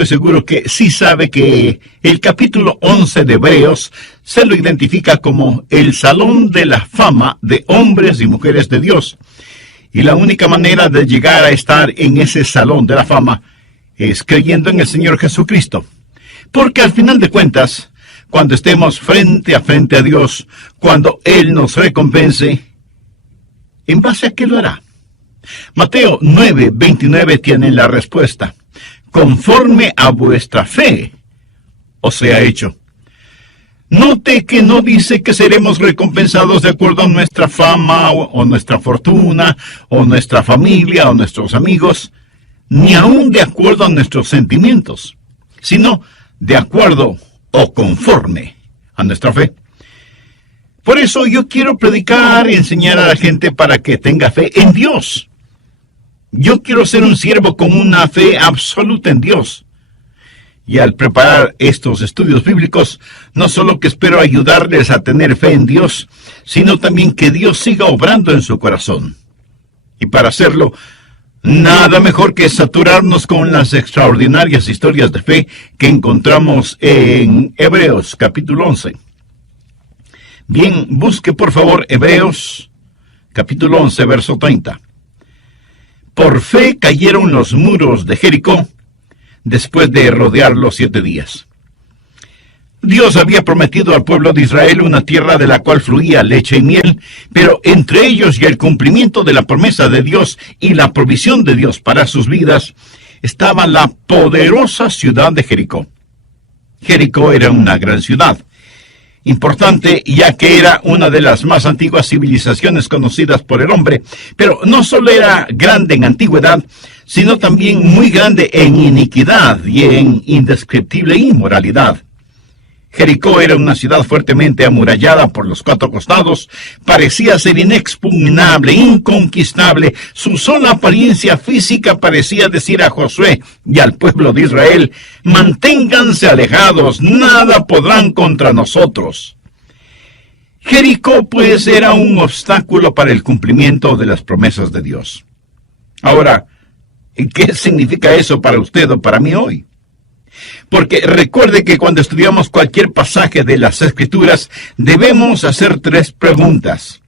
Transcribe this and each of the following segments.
Estoy seguro que sí sabe que el capítulo 11 de Hebreos se lo identifica como el salón de la fama de hombres y mujeres de Dios. Y la única manera de llegar a estar en ese salón de la fama es creyendo en el Señor Jesucristo. Porque al final de cuentas, cuando estemos frente a Dios, cuando Él nos recompense, ¿en base a qué lo hará? Mateo 9:29 tiene la respuesta. Conforme a vuestra fe os sea hecho. Note que no dice que seremos recompensados de acuerdo a nuestra fama o nuestra fortuna o nuestra familia o nuestros amigos, ni aún de acuerdo a nuestros sentimientos, sino de acuerdo o conforme a nuestra fe. Por eso yo quiero predicar y enseñar a la gente para que tenga fe en Dios. Yo quiero ser un siervo con una fe absoluta en Dios. Y al preparar estos estudios bíblicos, no solo que espero ayudarles a tener fe en Dios, sino también que Dios siga obrando en su corazón. Y para hacerlo, nada mejor que saturarnos con las extraordinarias historias de fe que encontramos en Hebreos capítulo 11. Bien, busque por favor Hebreos capítulo 11, verso 30. Por fe cayeron los muros de Jericó después de rodearlos 7 días. Dios había prometido al pueblo de Israel una tierra de la cual fluía leche y miel, pero entre ellos y el cumplimiento de la promesa de Dios y la provisión de Dios para sus vidas, estaba la poderosa ciudad de Jericó. Jericó era una gran ciudad, importante ya que era una de las más antiguas civilizaciones conocidas por el hombre, pero no solo era grande en antigüedad, sino también muy grande en iniquidad y en indescriptible inmoralidad. Jericó era una ciudad fuertemente amurallada por los 4 costados, parecía ser inexpugnable, inconquistable. Su sola apariencia física parecía decir a Josué y al pueblo de Israel: manténganse alejados, nada podrán contra nosotros. Jericó, pues, era un obstáculo para el cumplimiento de las promesas de Dios. Ahora, ¿qué significa eso para usted o para mí hoy? Porque recuerde que cuando estudiamos cualquier pasaje de las Escrituras, debemos hacer 3 preguntas.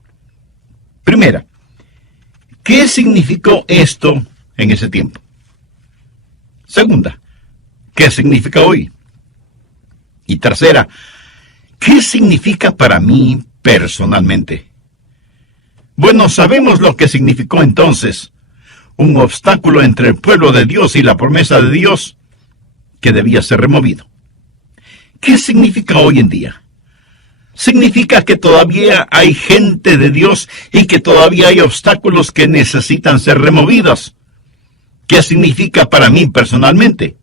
Primera, ¿qué significó esto en ese tiempo? Segunda, ¿qué significa hoy? Y tercera, ¿qué significa para mí personalmente? Bueno, sabemos lo que significó entonces: un obstáculo entre el pueblo de Dios y la promesa de Dios, que debía ser removido. ¿Qué significa hoy en día? Significa que todavía hay gente de Dios y que todavía hay obstáculos que necesitan ser removidos. ¿Qué significa para mí personalmente?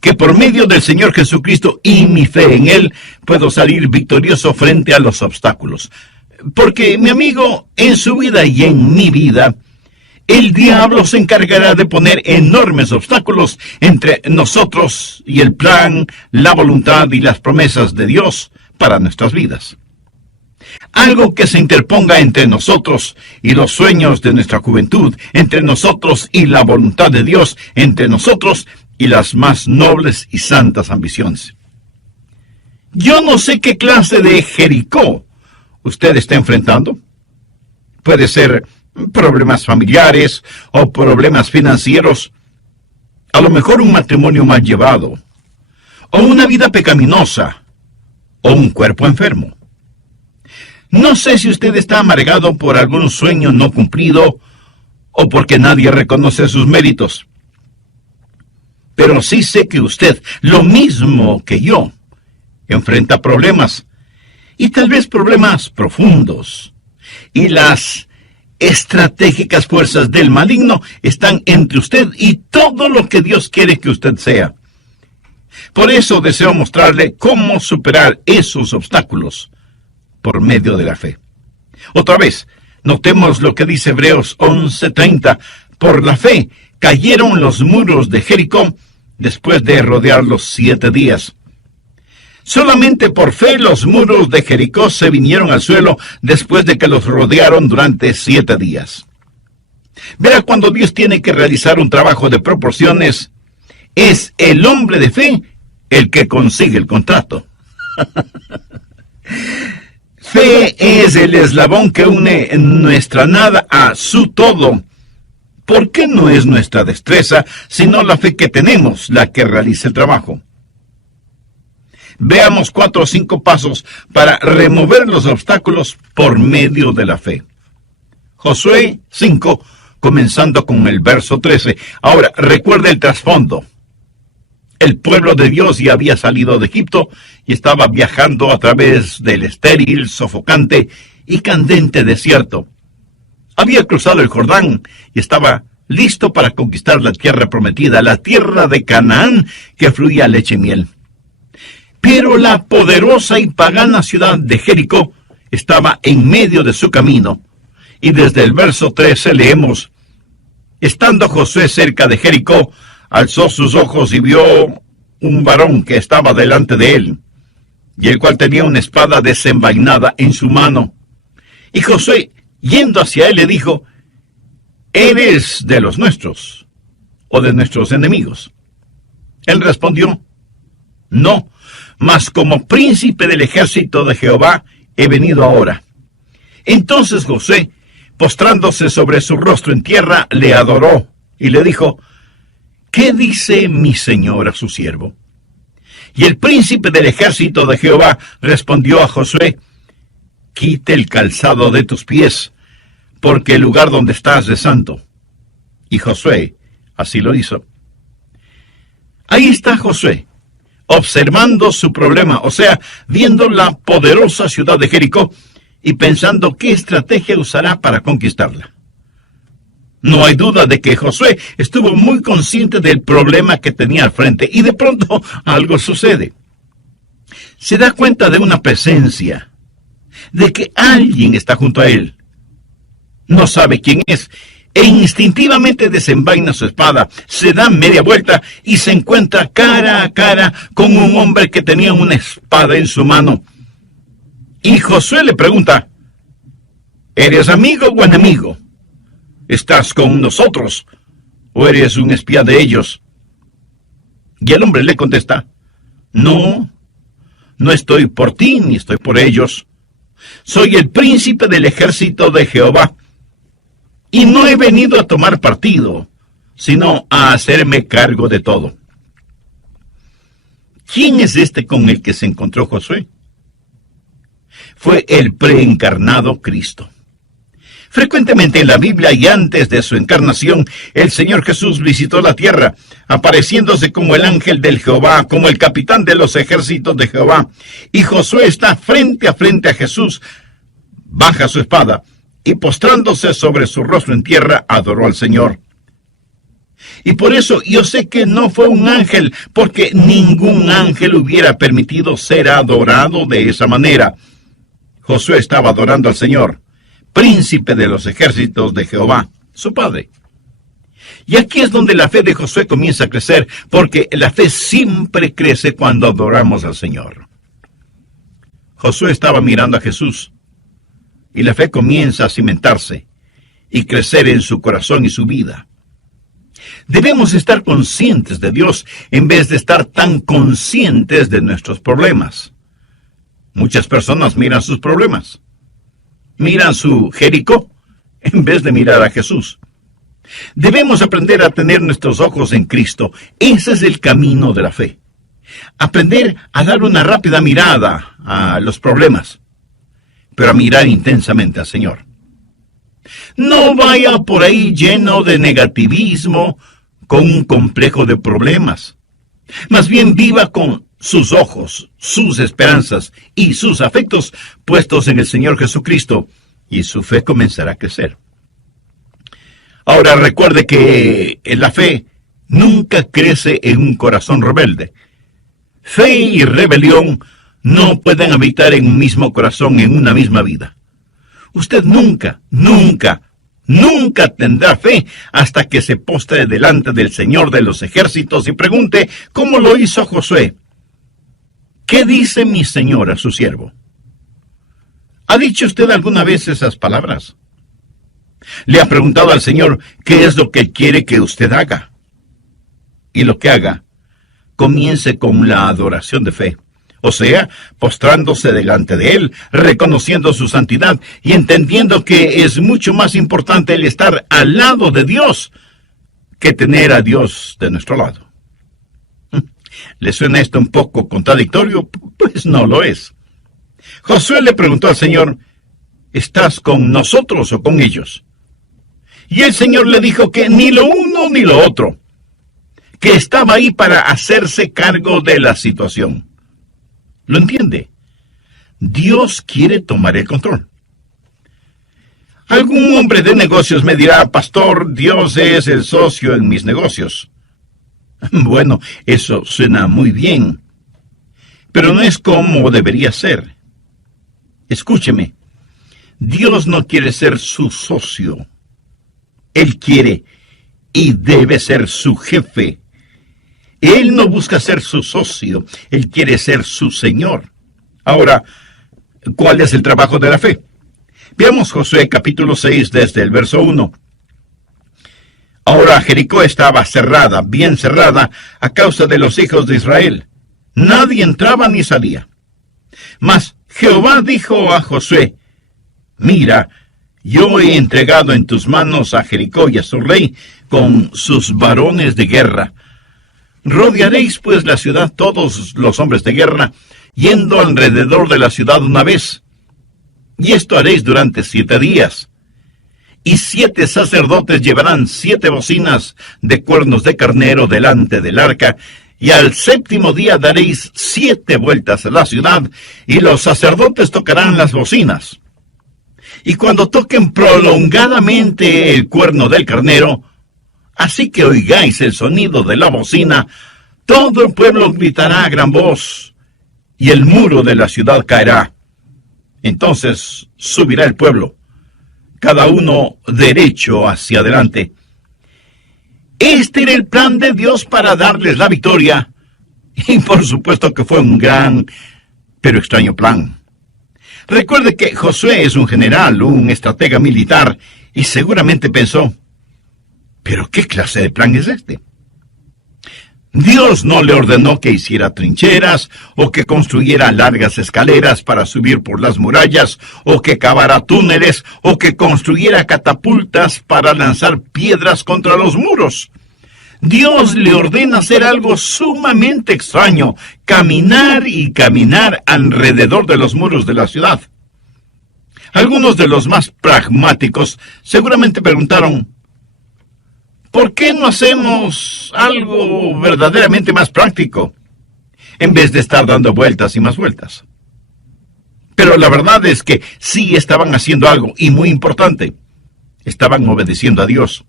Que por medio del Señor Jesucristo y mi fe en Él, puedo salir victorioso frente a los obstáculos. Porque, mi amigo, en su vida y en mi vida, el diablo se encargará de poner enormes obstáculos entre nosotros y el plan, la voluntad y las promesas de Dios para nuestras vidas. Algo que se interponga entre nosotros y los sueños de nuestra juventud, entre nosotros y la voluntad de Dios, entre nosotros y las más nobles y santas ambiciones. Yo no sé qué clase de Jericó usted está enfrentando. Puede ser problemas familiares o problemas financieros, a lo mejor un matrimonio mal llevado, o una vida pecaminosa, o un cuerpo enfermo. No sé si usted está amargado por algún sueño no cumplido o porque nadie reconoce sus méritos. Pero sí sé que usted, lo mismo que yo, enfrenta problemas, y tal vez problemas profundos, y las estratégicas fuerzas del maligno están entre usted y todo lo que Dios quiere que usted sea. Por eso deseo mostrarle cómo superar esos obstáculos por medio de la fe. Otra vez, notemos lo que dice Hebreos 11:30. Por la fe cayeron los muros de Jericó después de rodearlos 7 días. Solamente por fe los muros de Jericó se vinieron al suelo después de que los rodearon durante 7 días. Verá, cuando Dios tiene que realizar un trabajo de proporciones, es el hombre de fe el que consigue el contrato. Fe es el eslabón que une nuestra nada a su todo. ¿Por qué no es nuestra destreza, sino la fe que tenemos, la que realiza el trabajo? Veamos 4 o 5 pasos para remover los obstáculos por medio de la fe. Josué 5, comenzando con el verso 13. Ahora, recuerde el trasfondo. El pueblo de Dios ya había salido de Egipto y estaba viajando a través del estéril, sofocante y candente desierto. Había cruzado el Jordán y estaba listo para conquistar la tierra prometida, la tierra de Canaán que fluía leche y miel. Pero la poderosa y pagana ciudad de Jericó estaba en medio de su camino. Y desde el verso 13 leemos: estando Josué cerca de Jericó, alzó sus ojos y vio un varón que estaba delante de él, y el cual tenía una espada desenvainada en su mano. Y Josué, yendo hacia él, le dijo: ¿eres de los nuestros o de nuestros enemigos? Él respondió: no, mas como príncipe del ejército de Jehová he venido ahora. Entonces Josué, postrándose sobre su rostro en tierra, le adoró y le dijo: ¿qué dice mi señor a su siervo? Y el príncipe del ejército de Jehová respondió a Josué: quite el calzado de tus pies, porque el lugar donde estás es santo. Y Josué así lo hizo. Ahí está Josué, observando su problema, o sea, viendo la poderosa ciudad de Jericó y pensando qué estrategia usará para conquistarla. No hay duda de que Josué estuvo muy consciente del problema que tenía al frente, y de pronto algo sucede. Se da cuenta de una presencia, de que alguien está junto a él. No sabe quién es, e instintivamente desenvaina su espada, se da media vuelta y se encuentra cara a cara con un hombre que tenía una espada en su mano. Y Josué le pregunta: ¿eres amigo o enemigo? ¿Estás con nosotros o eres un espía de ellos? Y el hombre le contesta: no, no estoy por ti ni estoy por ellos. Soy el príncipe del ejército de Jehová, y no he venido a tomar partido, sino a hacerme cargo de todo. ¿Quién es este con el que se encontró Josué? Fue el preencarnado Cristo. Frecuentemente en la Biblia y antes de su encarnación, el Señor Jesús visitó la tierra, apareciéndose como el ángel del Jehová, como el capitán de los ejércitos de Jehová. Y Josué está frente a Jesús, baja su espada y postrándose sobre su rostro en tierra, adoró al Señor. Y por eso yo sé que no fue un ángel, porque ningún ángel hubiera permitido ser adorado de esa manera. Josué estaba adorando al Señor, príncipe de los ejércitos de Jehová, su padre. Y aquí es donde la fe de Josué comienza a crecer, porque la fe siempre crece cuando adoramos al Señor. Josué estaba mirando a Jesús, y la fe comienza a cimentarse y crecer en su corazón y su vida. Debemos estar conscientes de Dios en vez de estar tan conscientes de nuestros problemas. Muchas personas miran sus problemas, miran su Jericó, en vez de mirar a Jesús. Debemos aprender a tener nuestros ojos en Cristo. Ese es el camino de la fe. Aprender a dar una rápida mirada a los problemas, pero a mirar intensamente al Señor. No vaya por ahí lleno de negativismo, con un complejo de problemas. Más bien viva con sus ojos, sus esperanzas y sus afectos puestos en el Señor Jesucristo, y su fe comenzará a crecer. Ahora recuerde que la fe nunca crece en un corazón rebelde. Fe y rebelión no pueden habitar en un mismo corazón, en una misma vida. Usted nunca tendrá fe hasta que se postre delante del Señor de los ejércitos y pregunte, ¿cómo lo hizo Josué? ¿Qué dice mi Señor a su siervo? ¿Ha dicho usted alguna vez esas palabras? ¿Le ha preguntado al Señor qué es lo que quiere que usted haga? Y lo que haga, comience con la adoración de fe. O sea, postrándose delante de Él, reconociendo su santidad y entendiendo que es mucho más importante el estar al lado de Dios que tener a Dios de nuestro lado. ¿Le suena esto un poco contradictorio? Pues no lo es. Josué le preguntó al Señor, ¿estás con nosotros o con ellos? Y el Señor le dijo que ni lo uno ni lo otro, que estaba ahí para hacerse cargo de la situación. ¿Lo entiende? Dios quiere tomar el control. Algún hombre de negocios me dirá, pastor, Dios es el socio en mis negocios. Bueno, eso suena muy bien, pero no es como debería ser. Escúcheme, Dios no quiere ser su socio. Él quiere y debe ser su jefe. Él no busca ser su socio, Él quiere ser su Señor. Ahora, ¿cuál es el trabajo de la fe? Veamos Josué capítulo 6 desde el verso 1. Ahora Jericó estaba cerrada, bien cerrada, a causa de los hijos de Israel. Nadie entraba ni salía. Mas Jehová dijo a Josué, mira, yo he entregado en tus manos a Jericó y a su rey con sus varones de guerra. Rodearéis pues la ciudad todos los hombres de guerra, yendo alrededor de la ciudad una vez. Y esto haréis durante 7 días. Y 7 sacerdotes llevarán 7 bocinas de cuernos de carnero delante del arca, y al 7º día daréis 7 vueltas a la ciudad, y los sacerdotes tocarán las bocinas. Y cuando toquen prolongadamente el cuerno del carnero, así que oigáis el sonido de la bocina, todo el pueblo gritará a gran voz, y el muro de la ciudad caerá. Entonces subirá el pueblo, cada uno derecho hacia adelante. Este era el plan de Dios para darles la victoria, y por supuesto que fue un gran, pero extraño plan. Recuerde que Josué es un general, un estratega militar, y seguramente pensó, ¿pero qué clase de plan es este? Dios no le ordenó que hiciera trincheras, o que construyera largas escaleras para subir por las murallas, o que cavara túneles, o que construyera catapultas para lanzar piedras contra los muros. Dios le ordena hacer algo sumamente extraño, caminar y caminar alrededor de los muros de la ciudad. Algunos de los más pragmáticos seguramente preguntaron, ¿por qué no hacemos algo verdaderamente más práctico, en vez de estar dando vueltas y más vueltas? Pero la verdad es que sí estaban haciendo algo, y muy importante, estaban obedeciendo a Dios.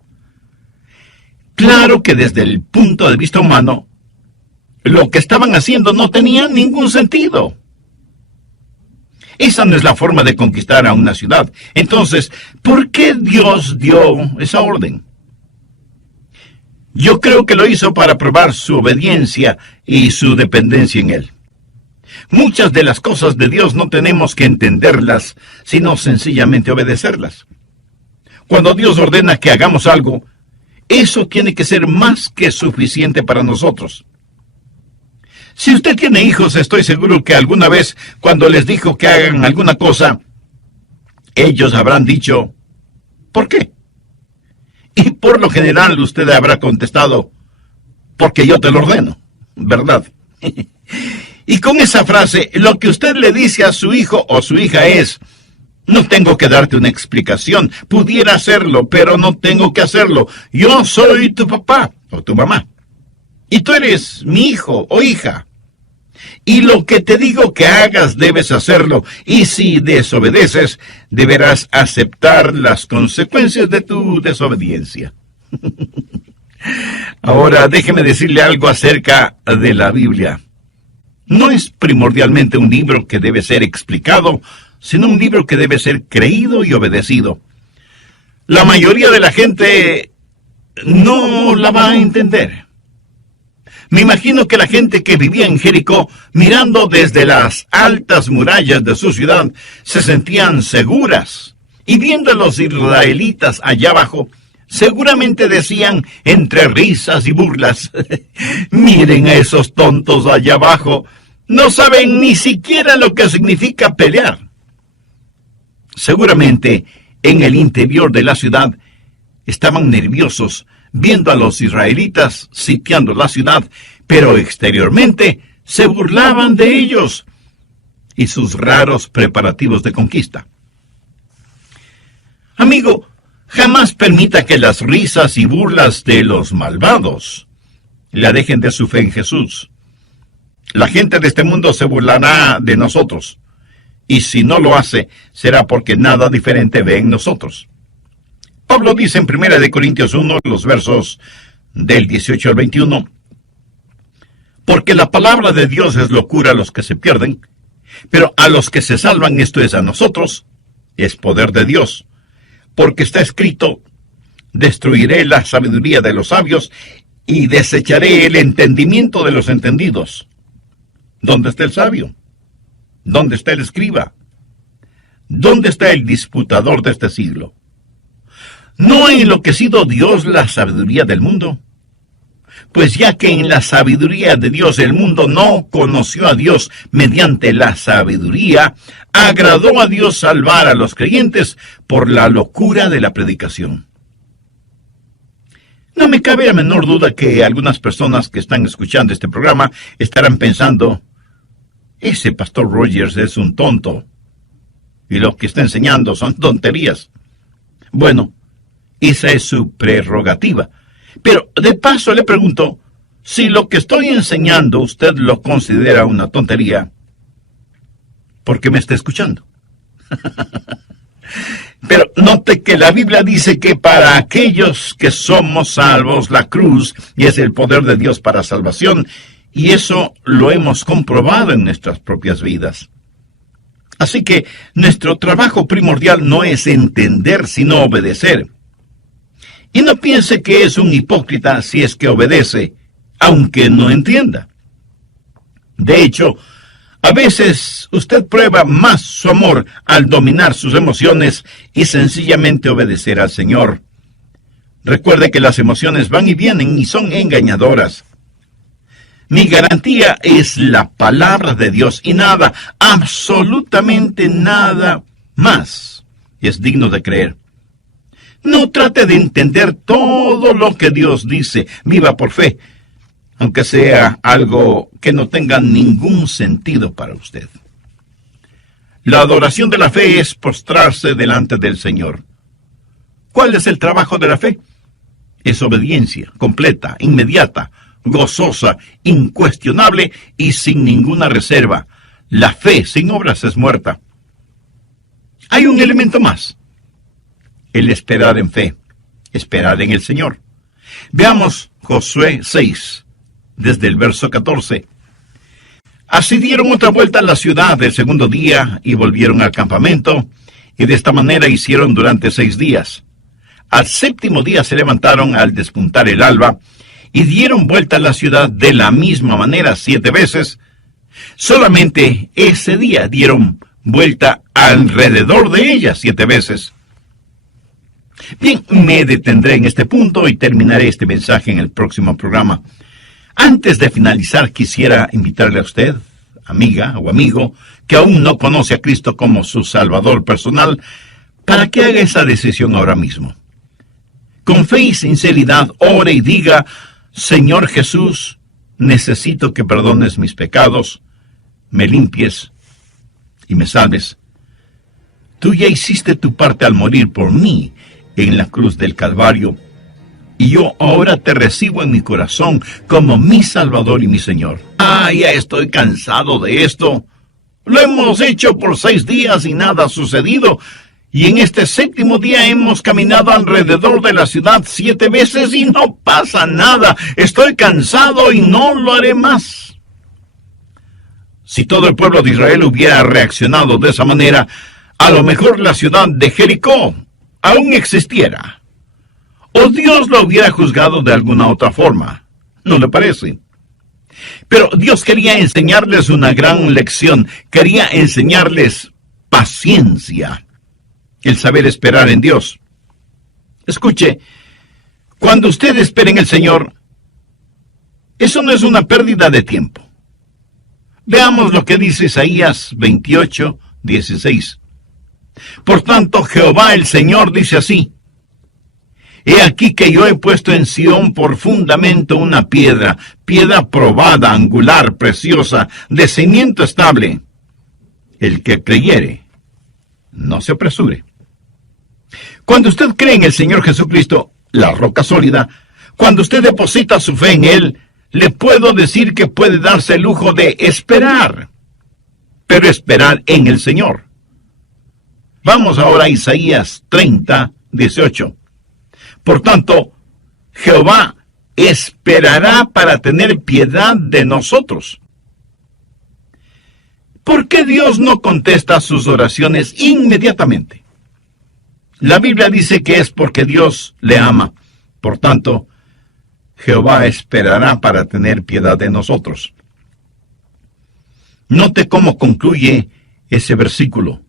Claro que desde el punto de vista humano, lo que estaban haciendo no tenía ningún sentido. Esa no es la forma de conquistar a una ciudad. Entonces, ¿por qué Dios dio esa orden? Yo creo que lo hizo para probar su obediencia y su dependencia en Él. Muchas de las cosas de Dios no tenemos que entenderlas, sino sencillamente obedecerlas. Cuando Dios ordena que hagamos algo, eso tiene que ser más que suficiente para nosotros. Si usted tiene hijos, estoy seguro que alguna vez, cuando les dijo que hagan alguna cosa, ellos habrán dicho, ¿por qué? Y por lo general usted habrá contestado, porque yo te lo ordeno, ¿verdad? Y con esa frase, lo que usted le dice a su hijo o su hija es, no tengo que darte una explicación, pudiera hacerlo, pero no tengo que hacerlo. Yo soy tu papá o tu mamá, y tú eres mi hijo o hija. Y lo que te digo que hagas debes hacerlo, y si desobedeces, deberás aceptar las consecuencias de tu desobediencia. Ahora, déjeme decirle algo acerca de la Biblia. No es primordialmente un libro que debe ser explicado, sino un libro que debe ser creído y obedecido. La mayoría de la gente no la va a entender. Me imagino que la gente que vivía en Jericó, mirando desde las altas murallas de su ciudad, se sentían seguras. Y viendo a los israelitas allá abajo, seguramente decían entre risas y burlas: miren a esos tontos allá abajo, no saben ni siquiera lo que significa pelear. Seguramente en el interior de la ciudad estaban nerviosos viendo a los israelitas sitiando la ciudad, pero exteriormente se burlaban de ellos y sus raros preparativos de conquista. Amigo, jamás permita que las risas y burlas de los malvados le alejen de su fe en Jesús. La gente de este mundo se burlará de nosotros, y si no lo hace, será porque nada diferente ve en nosotros. Pablo dice en 1 Corintios 1, los versos del 18 al 21, porque la palabra de Dios es locura a los que se pierden, pero a los que se salvan, esto es a nosotros, es poder de Dios. Porque está escrito: destruiré la sabiduría de los sabios y desecharé el entendimiento de los entendidos. ¿Dónde está el sabio? ¿Dónde está el escriba? ¿Dónde está el disputador de este siglo? ¿No ha enloquecido Dios la sabiduría del mundo? Pues ya que en la sabiduría de Dios el mundo no conoció a Dios mediante la sabiduría, agradó a Dios salvar a los creyentes por la locura de la predicación. No me cabe la menor duda que algunas personas que están escuchando este programa estarán pensando: ese pastor Rogers es un tonto, y lo que está enseñando son tonterías. Bueno, esa es su prerrogativa. Pero de paso le pregunto, si lo que estoy enseñando usted lo considera una tontería, ¿por qué me está escuchando? Pero note que la Biblia dice que para aquellos que somos salvos, la cruz y es el poder de Dios para salvación, y eso lo hemos comprobado en nuestras propias vidas. Así que nuestro trabajo primordial no es entender, sino obedecer. Y no piense que es un hipócrita si es que obedece, aunque no entienda. De hecho, a veces usted prueba más su amor al dominar sus emociones y sencillamente obedecer al Señor. Recuerde que las emociones van y vienen y son engañadoras. Mi garantía es la palabra de Dios y nada, absolutamente nada más es digno de creer. No trate de entender todo lo que Dios dice. Viva por fe, aunque sea algo que no tenga ningún sentido para usted. La adoración de la fe es postrarse delante del Señor. ¿Cuál es el trabajo de la fe? Es obediencia completa, inmediata, gozosa, incuestionable y sin ninguna reserva. La fe sin obras es muerta. Hay un elemento más: el esperar en fe, esperar en el Señor. Veamos Josué 6, desde el verso 14. Así dieron otra vuelta a la ciudad el segundo día y volvieron al campamento, y de esta manera hicieron durante 6 días. Al séptimo día se levantaron al despuntar el alba, y dieron vuelta a la ciudad de la misma manera 7 veces. Solamente ese día dieron vuelta alrededor de ella 7 veces. Bien, me detendré en este punto y terminaré este mensaje en el próximo programa. Antes de finalizar, quisiera invitarle a usted, amiga o amigo, que aún no conoce a Cristo como su Salvador personal, para que haga esa decisión ahora mismo. Con fe y sinceridad, ore y diga: Señor Jesús, necesito que perdones mis pecados, me limpies y me salves. Tú ya hiciste tu parte al morir por mí en la cruz del Calvario, y yo ahora te recibo en mi corazón como mi Salvador y mi Señor. Ya estoy cansado de esto. Lo hemos hecho por 6 días y nada ha sucedido, y en este séptimo día hemos caminado alrededor de la ciudad 7 veces y no pasa nada. Estoy cansado y no lo haré más. Si todo el pueblo de Israel hubiera reaccionado de esa manera, a lo mejor la ciudad de Jericó aún existiera, o Dios lo hubiera juzgado de alguna otra forma. ¿No le parece? Pero Dios quería enseñarles una gran lección. Quería enseñarles paciencia, el saber esperar en Dios. Escuche, Cuando usted espera en el Señor, eso no es una pérdida de tiempo. Veamos lo que dice Isaías 28:16. Por tanto, Jehová el Señor dice así: He aquí que yo he puesto en Sión por fundamento una piedra probada, angular, preciosa, de cimiento estable. El que creyere, no se apresure. Cuando usted cree en el Señor Jesucristo, la roca sólida, cuando usted deposita su fe en Él, le puedo decir que puede darse el lujo de esperar, pero esperar en el Señor. Vamos ahora a Isaías 30:18. Por tanto, Jehová esperará para tener piedad de nosotros. ¿Por qué Dios no contesta sus oraciones inmediatamente? La Biblia dice que es porque Dios le ama. Por tanto, Jehová esperará para tener piedad de nosotros. Note cómo concluye ese versículo.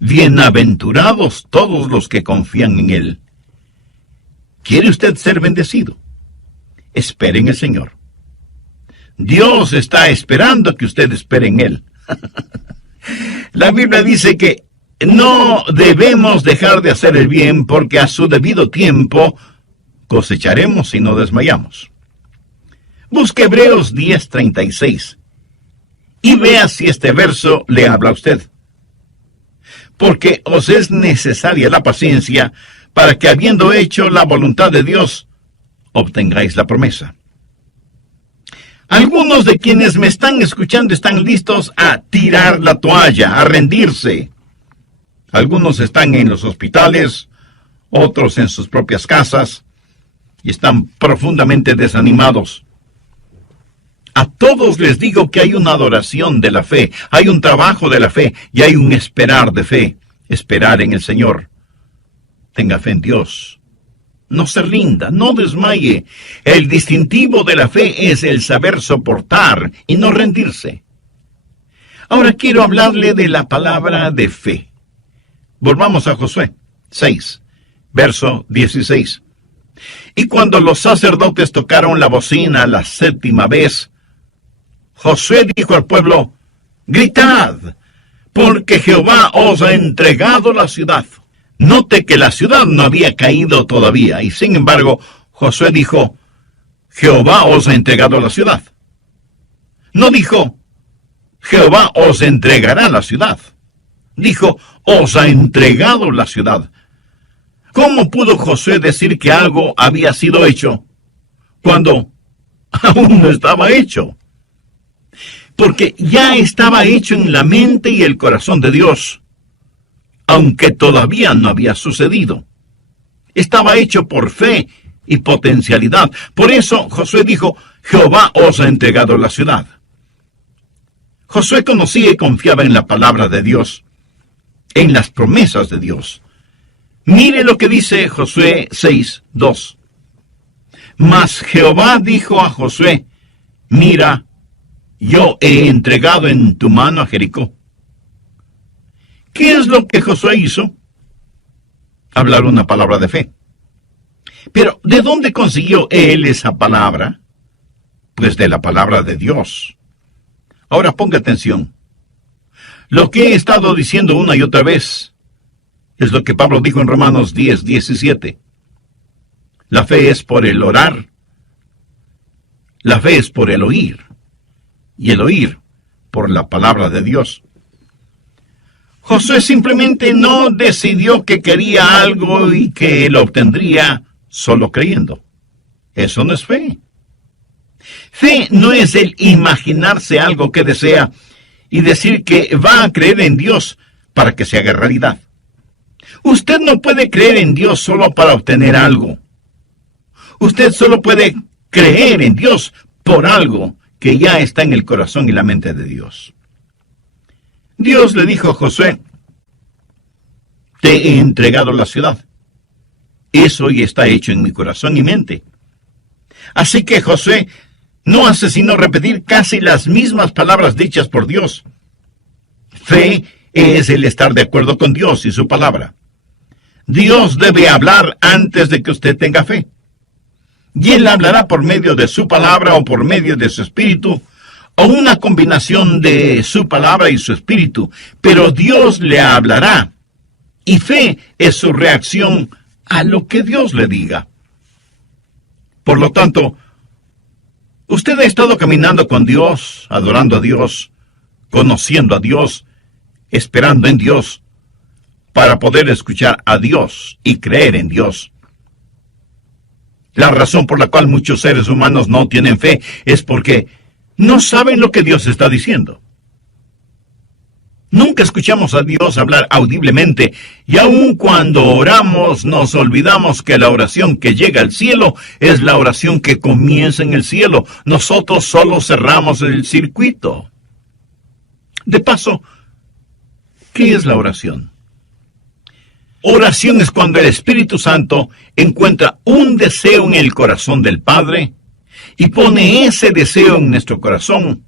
Bienaventurados todos los que confían en Él. ¿Quiere usted ser bendecido? Espere en el Señor. Dios está esperando que usted espere en Él. La Biblia dice que no debemos dejar de hacer el bien, porque a su debido tiempo cosecharemos si no desmayamos. Busque Hebreos 10:36 y vea si este verso le habla a usted. Porque os es necesaria la paciencia, para que habiendo hecho la voluntad de Dios, obtengáis la promesa. Algunos de quienes me están escuchando están listos a tirar la toalla, a rendirse. Algunos están en los hospitales, otros en sus propias casas, y están profundamente desanimados. A todos les digo que hay una adoración de la fe, hay un trabajo de la fe, y hay un esperar de fe, esperar en el Señor. Tenga fe en Dios. No se rinda, no desmaye. El distintivo de la fe es el saber soportar y no rendirse. Ahora quiero hablarle de la palabra de fe. Volvamos a Josué 6, verso 16. Y cuando los sacerdotes tocaron la bocina la 7ª vez, Josué dijo al pueblo: gritad, porque Jehová os ha entregado la ciudad. Note que la ciudad no había caído todavía, y sin embargo, Josué dijo: Jehová os ha entregado la ciudad. No dijo: Jehová os entregará la ciudad. Dijo: os ha entregado la ciudad. ¿Cómo pudo Josué decir que algo había sido hecho cuando aún no estaba hecho? Porque ya estaba hecho en la mente y el corazón de Dios, aunque todavía no había sucedido. Estaba hecho por fe y potencialidad. Por eso Josué dijo: Jehová os ha entregado la ciudad. Josué conocía y confiaba en la palabra de Dios, en las promesas de Dios. Mire lo que dice Josué 6:2. Mas Jehová dijo a Josué: mira, yo he entregado en tu mano a Jericó. ¿Qué es lo que Josué hizo? Hablar una palabra de fe. Pero, ¿de dónde consiguió él esa palabra? Pues de la palabra de Dios. Ahora ponga atención. Lo que he estado diciendo una y otra vez es lo que Pablo dijo en Romanos 10:17. La fe es por el orar. La fe es por el oír. Y el oír por la palabra de Dios. Josué simplemente no decidió que quería algo y que lo obtendría solo creyendo. Eso no es fe. Fe no es el imaginarse algo que desea y decir que va a creer en Dios para que se haga realidad. Usted no puede creer en Dios solo para obtener algo. Usted solo puede creer en Dios por algo que ya está en el corazón y la mente de Dios. Dios le dijo a Josué: te he entregado la ciudad. Eso ya está hecho en mi corazón y mente. Así que Josué no hace sino repetir casi las mismas palabras dichas por Dios. Fe es el estar de acuerdo con Dios y su palabra. Dios debe hablar antes de que usted tenga fe. y Él hablará por medio de su palabra o por medio de su espíritu, o una combinación de su palabra y su espíritu, pero Dios le hablará, y fe es su reacción a lo que Dios le diga. Por lo tanto, usted ha estado caminando con Dios, adorando a Dios, conociendo a Dios, esperando en Dios, para poder escuchar a Dios y creer en Dios. La razón por la cual muchos seres humanos no tienen fe es porque no saben lo que Dios está diciendo. Nunca escuchamos a Dios hablar audiblemente, y aun cuando oramos nos olvidamos que la oración que llega al cielo es la oración que comienza en el cielo. Nosotros solo cerramos el circuito. De paso, ¿qué es la oración? Oración es cuando el Espíritu Santo encuentra un deseo en el corazón del Padre y pone ese deseo en nuestro corazón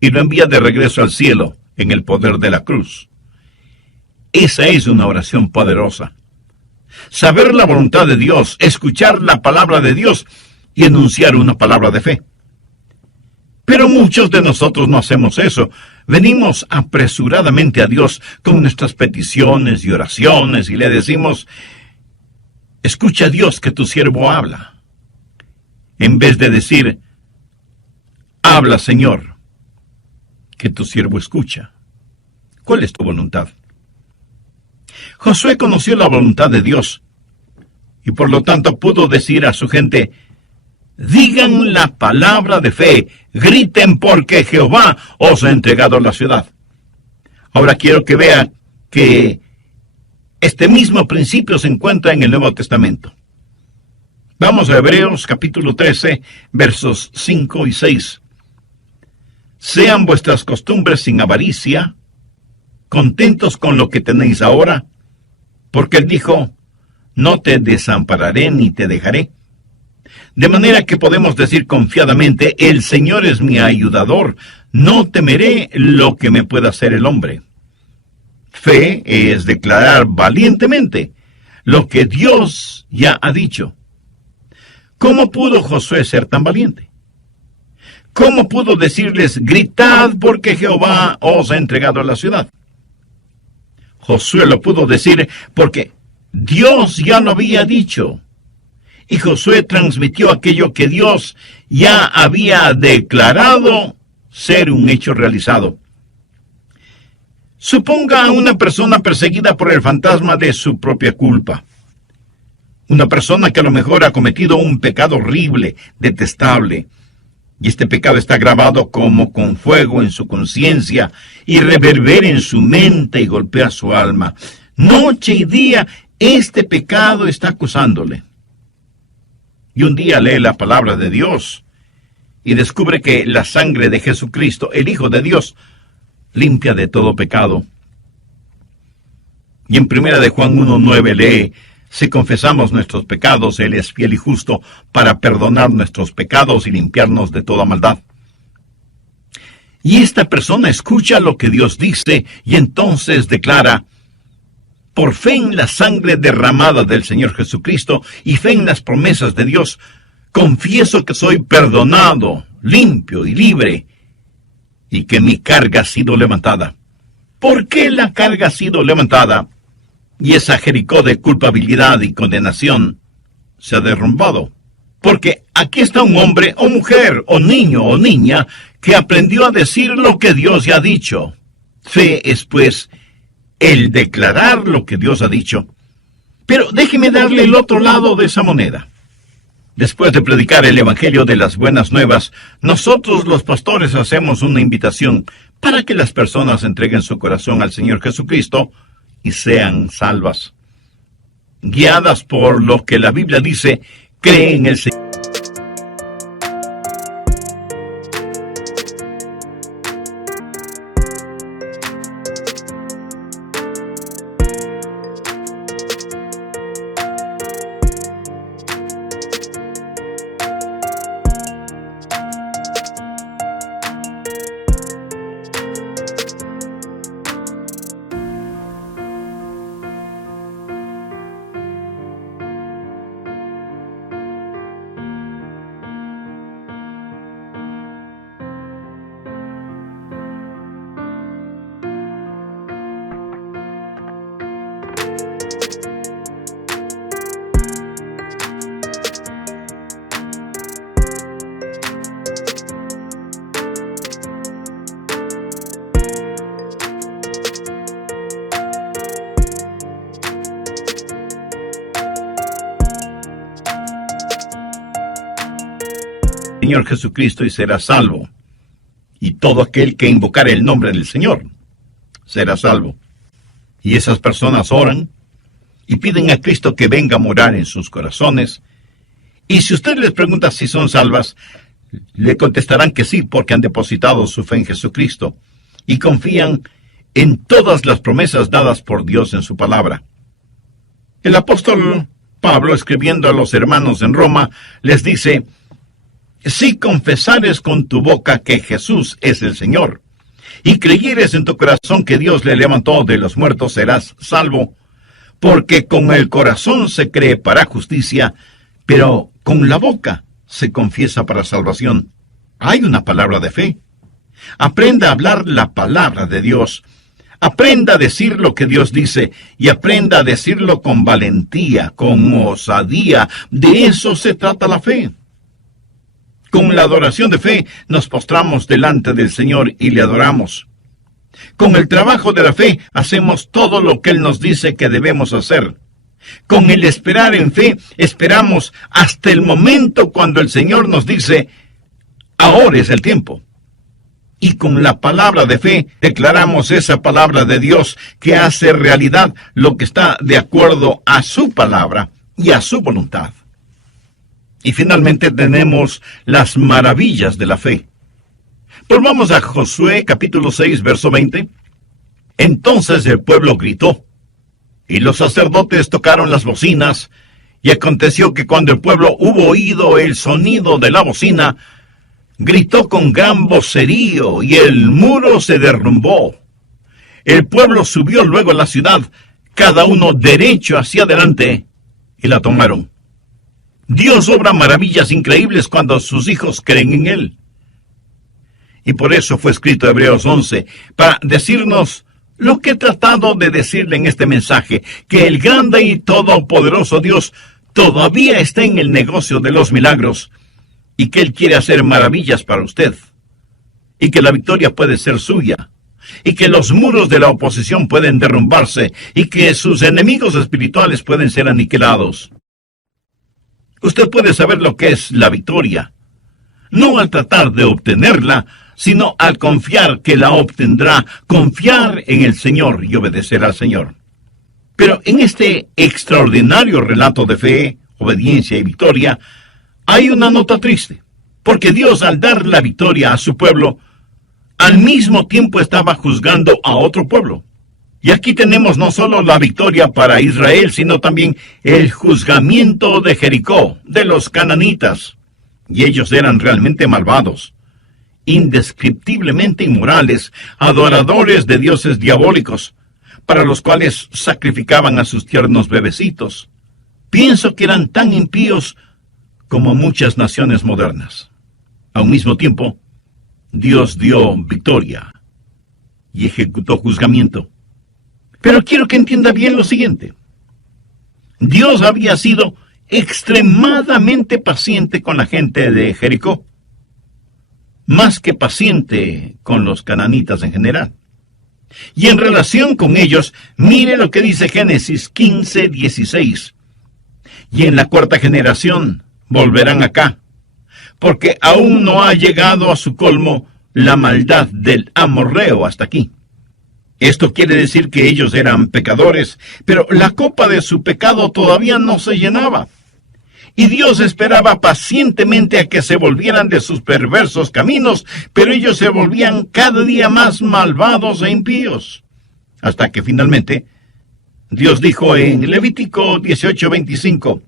y lo envía de regreso al cielo en el poder de la cruz. Esa es una oración poderosa. Saber la voluntad de Dios, escuchar la palabra de Dios y enunciar una palabra de fe. Pero muchos de nosotros no hacemos eso. Venimos apresuradamente a Dios con nuestras peticiones y oraciones y le decimos: escucha, Dios, que tu siervo habla. En vez de decir: habla, Señor, que tu siervo escucha. ¿Cuál es tu voluntad? Josué conoció la voluntad de Dios y por lo tanto pudo decir a su gente: digan la palabra de fe, griten porque Jehová os ha entregado la ciudad. Ahora quiero que vean que este mismo principio se encuentra en el Nuevo Testamento. Vamos a Hebreos capítulo 13, versos 5 y 6. Sean vuestras costumbres sin avaricia, contentos con lo que tenéis ahora, porque Él dijo: no te desampararé ni te dejaré. De manera que podemos decir confiadamente: el Señor es mi ayudador, no temeré lo que me pueda hacer el hombre. Fe es declarar valientemente lo que Dios ya ha dicho. ¿Cómo pudo Josué ser tan valiente? ¿Cómo pudo decirles: gritad porque Jehová os ha entregado la ciudad? Josué lo pudo decir porque Dios ya lo había dicho. Y Josué transmitió aquello que Dios ya había declarado ser un hecho realizado. Suponga a una persona perseguida por el fantasma de su propia culpa. Una persona que a lo mejor ha cometido un pecado horrible, detestable. Y este pecado está grabado como con fuego en su conciencia y reverbera en su mente y golpea su alma. Noche y día este pecado está acusándole. Y un día lee la palabra de Dios y descubre que la sangre de Jesucristo, el Hijo de Dios, limpia de todo pecado. Y en 1 de Juan 1:9 lee: si confesamos nuestros pecados, Él es fiel y justo para perdonar nuestros pecados y limpiarnos de toda maldad. Y esta persona escucha lo que Dios dice y entonces declara: por fe en la sangre derramada del Señor Jesucristo y fe en las promesas de Dios, confieso que soy perdonado, limpio y libre, y que mi carga ha sido levantada. ¿Por qué la carga ha sido levantada? Y esa Jericó de culpabilidad y condenación se ha derrumbado. Porque aquí está un hombre o mujer o niño o niña que aprendió a decir lo que Dios ya ha dicho. Fe es, pues, el declarar lo que Dios ha dicho. Pero déjeme darle el otro lado de esa moneda. Después de predicar el Evangelio de las Buenas Nuevas, nosotros los pastores hacemos una invitación para que las personas entreguen su corazón al Señor Jesucristo y sean salvas. Guiadas por lo que la Biblia dice, cree en el Señor. Señor Jesucristo y serás salvo. Y todo aquel que invocare el nombre del Señor será salvo. Y esas personas oran y piden a Cristo que venga a morar en sus corazones. Y si usted les pregunta si son salvas, le contestarán que sí, porque han depositado su fe en Jesucristo y confían en todas las promesas dadas por Dios en su palabra. El apóstol Pablo, escribiendo a los hermanos en Roma, les dice: si confesares con tu boca que Jesús es el Señor, y creyeres en tu corazón que Dios le levantó de los muertos, serás salvo, porque con el corazón se cree para justicia, pero con la boca se confiesa para salvación. Hay una palabra de fe. Aprenda a hablar la palabra de Dios. Aprenda a decir lo que Dios dice, y aprenda a decirlo con valentía, con osadía. De eso se trata la fe. Con la adoración de fe nos postramos delante del Señor y le adoramos. Con el trabajo de la fe hacemos todo lo que Él nos dice que debemos hacer. Con el esperar en fe, esperamos hasta el momento cuando el Señor nos dice: ahora es el tiempo. Y con la palabra de fe declaramos esa palabra de Dios que hace realidad lo que está de acuerdo a su palabra y a su voluntad. Y finalmente tenemos las maravillas de la fe. Volvamos a Josué capítulo 6, verso 20. Entonces el pueblo gritó, y los sacerdotes tocaron las bocinas, y aconteció que cuando el pueblo hubo oído el sonido de la bocina, gritó con gran vocerío, y el muro se derrumbó. El pueblo subió luego a la ciudad, cada uno derecho hacia adelante, y la tomaron. Dios obra maravillas increíbles cuando sus hijos creen en Él. Y por eso fue escrito Hebreos 11, para decirnos lo que he tratado de decirle en este mensaje, que el grande y todopoderoso Dios todavía está en el negocio de los milagros, y que Él quiere hacer maravillas para usted, y que la victoria puede ser suya, y que los muros de la oposición pueden derrumbarse, y que sus enemigos espirituales pueden ser aniquilados. Usted puede saber lo que es la victoria, no al tratar de obtenerla, sino al confiar que la obtendrá, confiar en el Señor y obedecer al Señor. Pero en este extraordinario relato de fe, obediencia y victoria, hay una nota triste, porque Dios, al dar la victoria a su pueblo, al mismo tiempo estaba juzgando a otro pueblo. Y aquí tenemos no solo la victoria para Israel, sino también el juzgamiento de Jericó, de los cananitas. Y ellos eran realmente malvados, indescriptiblemente inmorales, adoradores de dioses diabólicos, para los cuales sacrificaban a sus tiernos bebecitos. Pienso que eran tan impíos como muchas naciones modernas. A un mismo tiempo, Dios dio victoria y ejecutó juzgamiento. Pero quiero que entienda bien lo siguiente. Dios había sido extremadamente paciente con la gente de Jericó, más que paciente con los cananitas en general. Y en relación con ellos, mire lo que dice Génesis 15, 16. Y en la cuarta generación volverán acá, porque aún no ha llegado a su colmo la maldad del amorreo hasta aquí. Esto quiere decir que ellos eran pecadores, pero la copa de su pecado todavía no se llenaba. Y Dios esperaba pacientemente a que se volvieran de sus perversos caminos, pero ellos se volvían cada día más malvados e impíos. Hasta que finalmente Dios dijo en Levítico 18:25,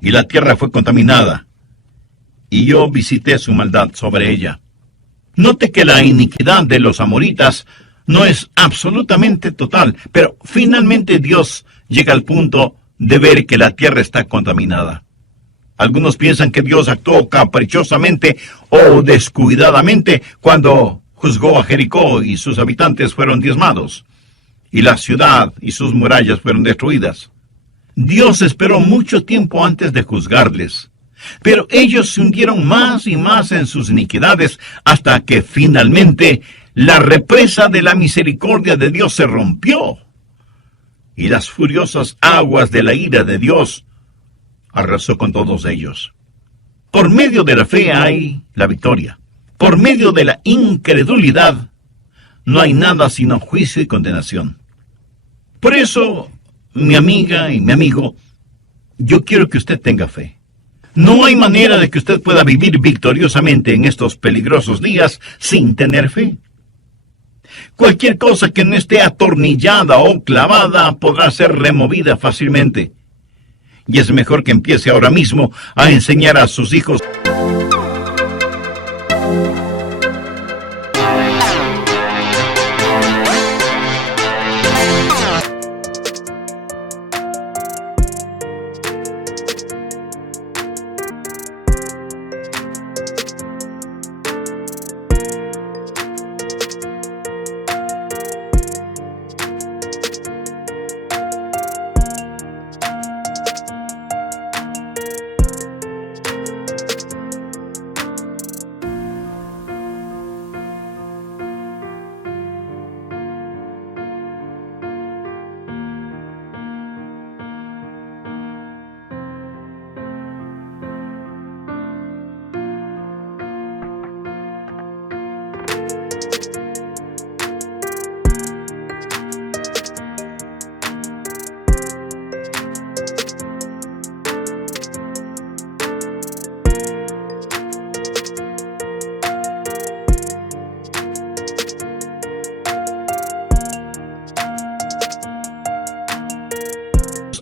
y la tierra fue contaminada, y yo visité su maldad sobre ella. Note que la iniquidad de los amoritas no es absolutamente total, pero finalmente Dios llega al punto de ver que la tierra está contaminada. Algunos piensan que Dios actuó caprichosamente o descuidadamente cuando juzgó a Jericó y sus habitantes fueron diezmados, y la ciudad y sus murallas fueron destruidas. Dios esperó mucho tiempo antes de juzgarles, pero ellos se hundieron más y más en sus iniquidades hasta que finalmente la represa de la misericordia de Dios se rompió, y las furiosas aguas de la ira de Dios arrasó con todos ellos. Por medio de la fe hay la victoria. Por medio de la incredulidad no hay nada sino juicio y condenación. Por eso, mi amiga y mi amigo, yo quiero que usted tenga fe. No hay manera de que usted pueda vivir victoriosamente en estos peligrosos días sin tener fe. Cualquier cosa que no esté atornillada o clavada podrá ser removida fácilmente. Y es mejor que empiece ahora mismo a enseñar a sus hijos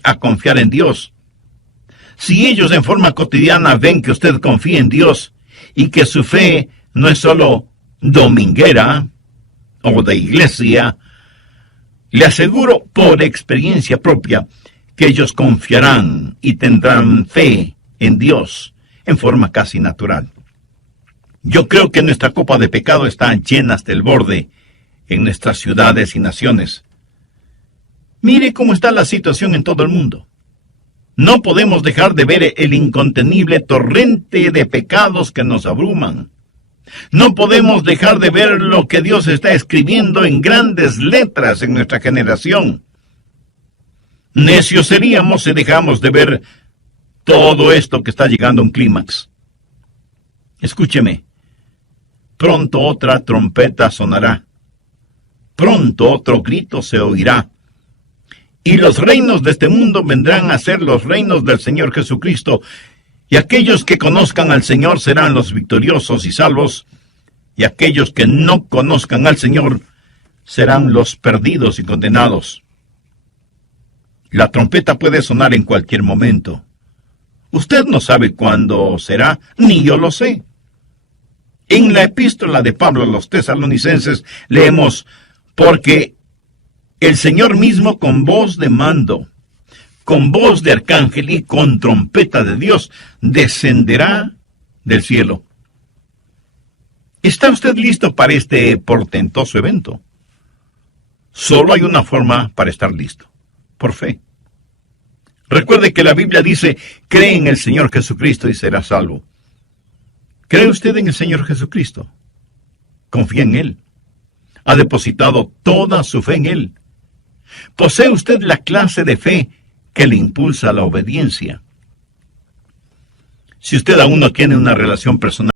a confiar en Dios. Si ellos en forma cotidiana ven que usted confía en Dios y que su fe no es solo dominguera o de iglesia, le aseguro por experiencia propia que ellos confiarán y tendrán fe en Dios en forma casi natural. Yo creo que nuestra copa de pecado está llena hasta el borde en nuestras ciudades y naciones. Mire cómo está la situación en todo el mundo. No podemos dejar de ver el incontenible torrente de pecados que nos abruman. No podemos dejar de ver lo que Dios está escribiendo en grandes letras en nuestra generación. Necios seríamos si dejamos de ver todo esto que está llegando a un clímax. Escúcheme. Pronto otra trompeta sonará. Pronto otro grito se oirá. Y los reinos de este mundo vendrán a ser los reinos del Señor Jesucristo, y aquellos que conozcan al Señor serán los victoriosos y salvos, y aquellos que no conozcan al Señor serán los perdidos y condenados. La trompeta puede sonar en cualquier momento. Usted no sabe cuándo será, ni yo lo sé. En la epístola de Pablo a los Tesalonicenses leemos, porque el Señor mismo con voz de mando, con voz de arcángel y con trompeta de Dios, descenderá del cielo. ¿Está usted listo para este portentoso evento? Solo hay una forma para estar listo: por fe. Recuerde que la Biblia dice, cree en el Señor Jesucristo y será salvo. ¿Cree usted en el Señor Jesucristo? ¿Confía en Él? ¿Ha depositado toda su fe en Él? ¿Posee usted la clase de fe que le impulsa a la obediencia? Si usted aún no tiene una relación personal